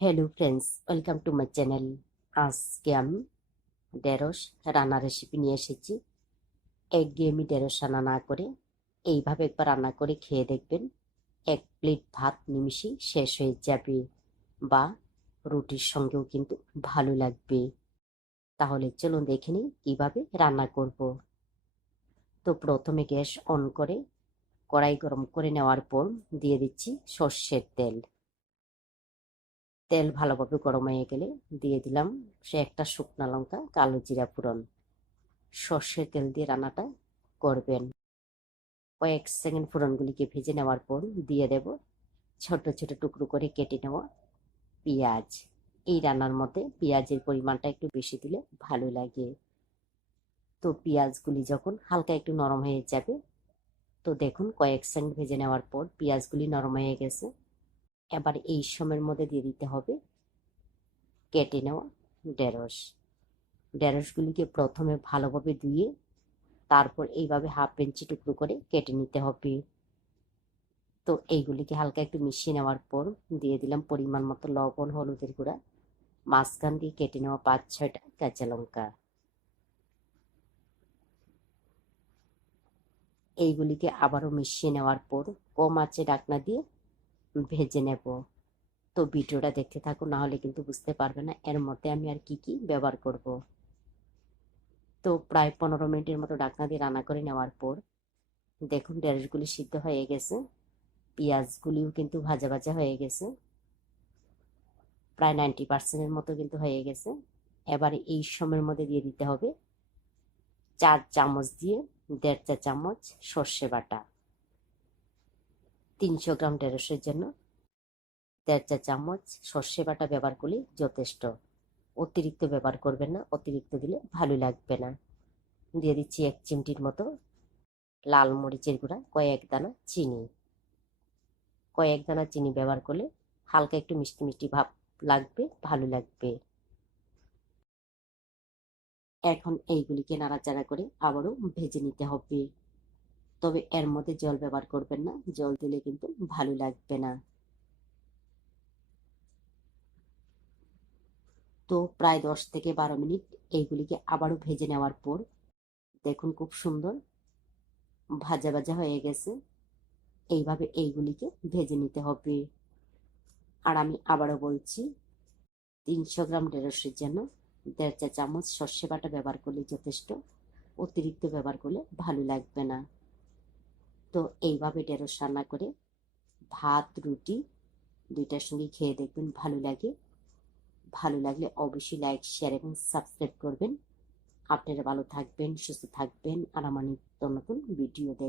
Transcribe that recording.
Hello friends, welcome to my channel. আজকে আমি ঢেঁড়স রান্নার রেসিপি নিয়ে এসেছি। একঘেয়েমি ঢেঁড়স রান্না না করে এইভাবে একবার রান্না করে খেয়ে দেখবেন, এক প্লেট ভাত নিমিষেই শেষ হয়ে যাবে, বা রুটির সঙ্গেও কিন্তু ভালো লাগবে। তাহলে চলুন দেখে নিই কিভাবে রান্না করব। তো প্রথমে গ্যাস অন করে কড়াই গরম করে নেওয়ার পর দিয়ে দিচ্ছি সর্ষের তেল। তেল ভালোভাবে গরম হয়ে গেলে দিয়ে দিলাম সে একটা শুকনো লঙ্কা, কালো জিরা ফোড়ন। সর্ষের তেল দিয়ে রান্নাটা করবেন। কয়েক সেকেন্ড ফোড়নগুলিকে ভেজে নেওয়ার পর দিয়ে দেব ছোট ছোট টুকরো করে কেটে নেওয়া পেঁয়াজ। এই রান্নার মধ্যে পেঁয়াজের পরিমাণটা একটু বেশি দিলে ভালো লাগে। তো পেঁয়াজগুলি যখন হালকা একটু নরম হয়ে যাবে, তো দেখুন কয়েক সেকেন্ড ভেজে নেওয়ার পর পেঁয়াজগুলি নরম হয়ে গেছে। এবার এই সময়ের মধ্যে দিয়ে দিতে হবে কেটে নেওয়া ঢেঁড়স। ঢেঁড়সগুলিকে প্রথমে ভালোভাবে ধুয়ে তারপর এইভাবে হাফ ইঞ্চি টুকরো করে কেটে নিতে হবে। তো এইগুলিকে হালকা একটু মিশিয়ে নেওয়ার পর দিয়ে দিলাম পরিমাণ মতো লবণ, হলুদের গুঁড়া, মাঝখান দিয়ে কেটে নেওয়া 5-6টা কাঁচা লঙ্কা। এইগুলিকে আবারও মিশিয়ে নেওয়ার পর কম আঁচে ঢাকনা দিয়ে ভেজে নেব। তো ভিডিওটা দেখতে থাকো, না হলে কিন্তু বুঝতে পারবে না এর মধ্যে আমি আর কি কি ব্যবহার করব। তো প্রায় 15 মিনিটের মতো ঢাকনা দিয়ে রান্না করে নেওয়ার পর দেখুন ঢেঁড়সগুলি সিদ্ধ হয়ে গেছে, পেঁয়াজগুলিও কিন্তু ভাজা ভাজা হয়ে গেছে, প্রায় 90% মতো কিন্তু হয়ে গেছে। এবারে এই সময়ের মধ্যে দিয়ে দিতে হবে 4 চামচ দিয়ে 1.5 চা চামচ সর্ষে বাটা। 300 গ্রাম ঢেঁড়সের জন্য 1.5 চা চামচ সর্ষে বাটা ব্যবহার করলে যথেষ্ট। অতিরিক্ত ব্যবহার করবেন না, অতিরিক্ত দিলে ভালো লাগবে না। দিয়ে দিচ্ছি 1 চিমটির মতো লাল মরিচের গুঁড়া, কয়েক দানা চিনি। কয়েক দানা চিনি ব্যবহার করলে হালকা একটু মিষ্টি মিষ্টি ভাব লাগবে, ভালো লাগবে। এখন এইগুলিকে নাড়াচাড়া করে আবারও ভেজে নিতে হবে। তবে এর মধ্যে জল ব্যবহার করবেন না, জল দিলে কিন্তু ভালো লাগবে না। তো প্রায় 10 থেকে 12 মিনিট এইগুলিকে আবারও ভেজে নেওয়ার পর দেখুন খুব সুন্দর ভাজা ভাজা হয়ে গেছে। এইভাবে এইগুলিকে ভেজে নিতে হবে। আর আমি আবারও বলছি, 300 গ্রাম ঢেঁড়সের জন্য 1.5 চা চামচ সর্ষে বাটা ব্যবহার করলে যথেষ্ট। অতিরিক্ত ব্যবহার করলে ভালো লাগবে না। তো এইভাবে ঢেঁড়স রান্না করে ভাত, রুটি দুইটার সঙ্গে খেয়ে দেখবেন ভালো লাগে। ভালো লাগলে অবশ্যই লাইক, শেয়ার এবং সাবস্ক্রাইব করবেন। আপনারা ভালো থাকবেন, সুস্থ থাকবেন, আর আমার নিত্য নতুন ভিডিও দেখবেন।